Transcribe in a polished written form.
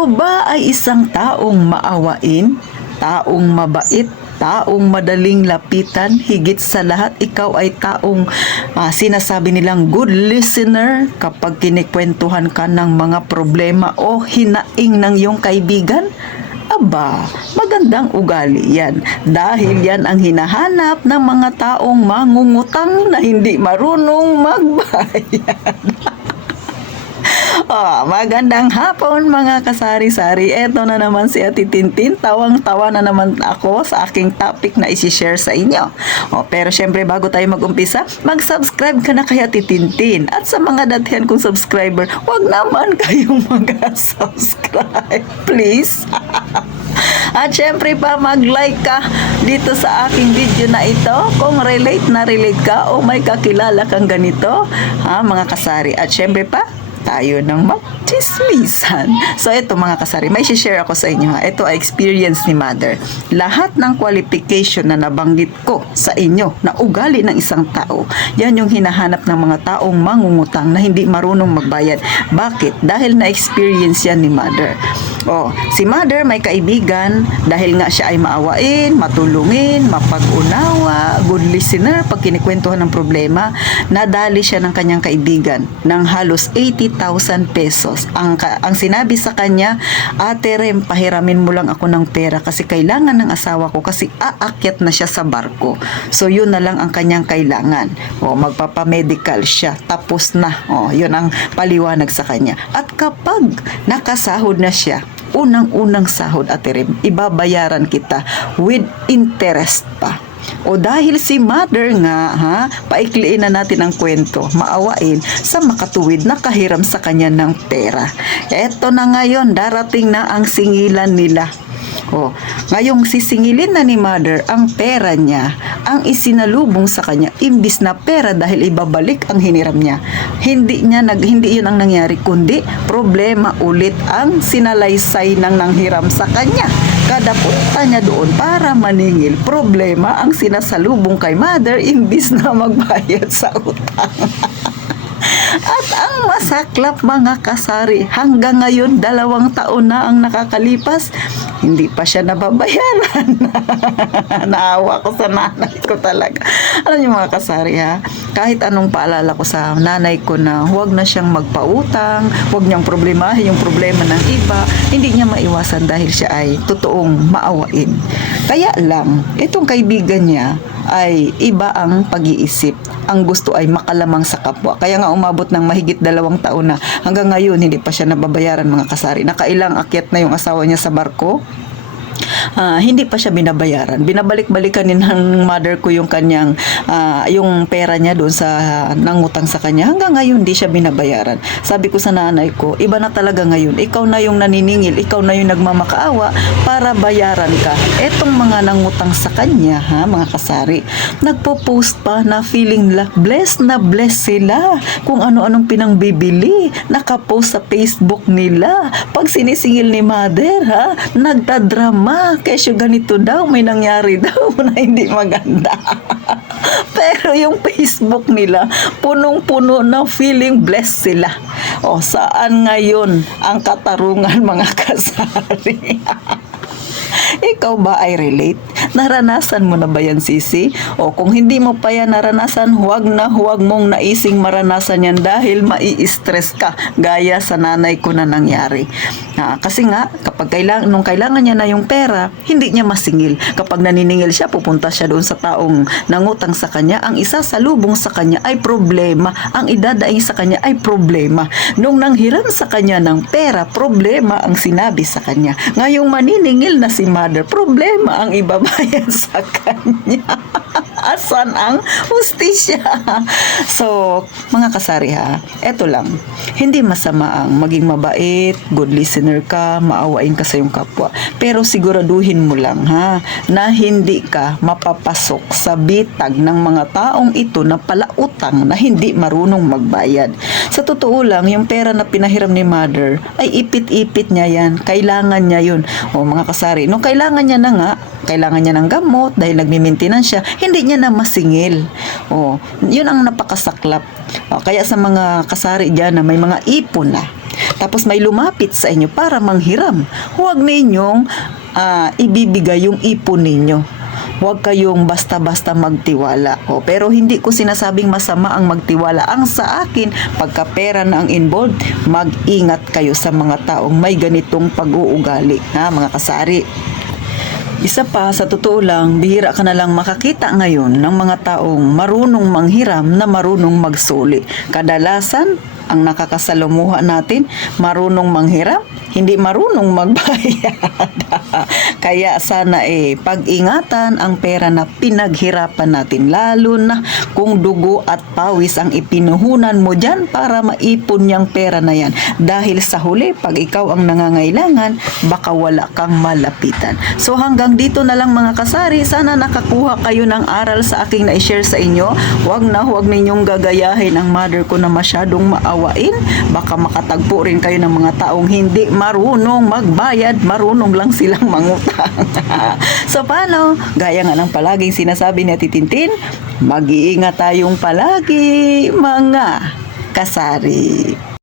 Ikaw ba ay isang taong maawain, taong mabait, taong madaling lapitan, higit sa lahat ikaw ay taong sinasabi nilang good listener kapag kinikwentuhan ka ng mga problema o hinaing ng iyong kaibigan? Aba, magandang ugali yan dahil yan ang hinahanap ng mga taong mangungutang na hindi marunong magbayad. Magandang hapon mga kasari-sari. Eto na naman si Ate Tintin. Tawang-tawa na naman ako sa aking topic na isi-share sa inyo. Pero syempre bago tayo mag-umpisa, mag-subscribe ka na kay Ate Tintin. At sa mga datihan kong subscriber, wag naman kayong mag-subscribe. Please. At syempre pa, mag-like ka dito sa aking video na ito kung relate na relate ka o may kakilala kang ganito, mga kasari. At syempre pa, tayo ng magchismisan. So ito mga kasari, may share ako sa inyo. Ito ay experience ni Mother. Lahat ng qualification na nabanggit ko sa inyo na ugali ng isang tao, yan yung hinahanap ng mga taong mangungutang na hindi marunong magbayad. Bakit? Dahil na-experience yan ni Mother. Si Mother may kaibigan dahil nga siya ay maawain, matulungin, mapag-unawa, good listener pag kinikwentuhan ng problema. Nadali siya ng kanyang kaibigan ng halos 80,000 pesos. Ang sinabi sa kanya, Ate Rem, pahiramin mo lang ako ng pera kasi kailangan ng asawa ko kasi aakyat na siya sa barko. So yun na lang ang kanyang kailangan. Magpapamedical siya. Tapos na. Yun ang paliwanag sa kanya. At kapag nakasahod na siya, unang-unang sahod, Ate Rem, ibabayaran kita with interest pa. Dahil si Mother nga, paikliin na natin ang kwento, maawain sa makatuwid na kahiram sa kanya ng pera. Eto na ngayon, darating na ang singilan nila. Ngayong sisingilin na ni Mother ang pera niya, ang isinalubong sa kanya, imbis na pera dahil ibabalik ang hiniram niya. Hindi yun ang nangyari, kundi problema ulit ang sinalaysay ng nanghiram sa kanya. Kada punta niya doon para maningil, problema ang sinasalubong kay Mother imbis na magbayad sa utang. At ang masaklap mga kasari, hanggang ngayon 2 taon na ang nakakalipas, hindi pa siya nababayaran. Naawa ko sa nanay ko talaga. Alam niyo mga kasari kahit anong paalala ko sa nanay ko na huwag na siyang magpautang, huwag niyang problemahin yung problema ng iba, hindi niya maiwasan dahil siya ay totoong maawain. Kaya lang, itong kaibigan niya ay iba ang pag-iisip. Ang gusto ay makalamang sa kapwa. Kaya nga umabot ng mahigit 2 taon na hanggang ngayon hindi pa siya nababayaran mga kasari. Nakailang akyat na yung asawa niya sa barko. Hindi pa siya binabayaran. Binabalik-balikan ni ng mother ko yung kanyang yung pera niya doon sa nangutang sa kanya. Hanggang ngayon hindi siya binabayaran. Sabi ko sa nanay ko, iba na talaga ngayon. Ikaw na yung naniningil, ikaw na yung nagmamakaawa para bayaran ka. Etong mga nangutang sa kanya, mga kasari, nagpo-post pa na feeling blessed na blessed sila. Kung ano-anong pinangbibili, nakapost sa Facebook nila. Pag sinisingil ni mother, nagtadrama. Kesyo ganito daw, may nangyari daw na hindi maganda. Pero yung Facebook nila, punong-puno na feeling blessed sila. Saan ngayon ang katarungan mga kasari? Ikaw ba ay relate? Naranasan mo na ba yan, Sisi? Kung hindi mo pa yan naranasan, huwag mong naising maranasan yan dahil mai-stress ka, gaya sa nanay ko na nangyari. Kasi nga, nung kailangan niya na yung pera, hindi niya masingil. Kapag naniningil siya, pupunta siya doon sa taong nangutang sa kanya. Ang isasalubong sa kanya ay problema. Ang idadaing sa kanya ay problema. Nung nanghiram sa kanya ng pera, problema ang sinabi sa kanya. Ngayong maniningil na si mother, problema ang ibabayad sa kanya. Asan ang hustisya? So, mga kasari eto lang. Hindi masama ang maging mabait, good listener ka, maawain ka sa iyong kapwa. Pero siguraduhin mo lang na hindi ka mapapasok sa bitag ng mga taong ito na palautang na hindi marunong magbayad. Sa totoo lang, yung pera na pinahiram ni mother ay ipit-ipit niya yan. Kailangan niya yun. Mga kasari, nung kailangan niya na nga, kailangan niya ng gamot dahil nagmi-maintenance siya, hindi niya na masingil. Yun ang napakasaklap. Kaya sa mga kasari dyan na may mga ipon na, tapos may lumapit sa inyo para manghiram, huwag ninyong ibibigay yung ipon ninyo. Huwag kayong basta-basta magtiwala. Pero hindi ko sinasabing masama ang magtiwala. Ang sa akin, pagka pera na ang involved, mag-ingat kayo sa mga taong may ganitong pag-uugali, mga kasari. Isa pa, sa totoo lang, bihira ka na lang makakita ngayon ng mga taong marunong manghiram na marunong magsuli. Kadalasan, ang nakakasalamuha natin, marunong manghiram, hindi marunong magbayad. Kaya sana pag-ingatan ang pera na pinaghirapan natin, lalo na kung dugo at pawis ang ipinuhunan mo dyan para maipon yung pera na yan. Dahil sa huli, pag ikaw ang nangangailangan, baka wala kang malapitan. So hanggang dito na lang mga kasari, sana nakakuha kayo ng aral sa aking na-share sa inyo. Huwag ninyong gagayahin ang mother ko na masyadong maawain. Baka makatagpo rin kayo ng mga taong hindi marunong magbayad, marunong lang silang mangutang. So paano? Gaya nga ng palaging sinasabi ni Ate Tintin, mag-iingat tayong palagi mga kasari.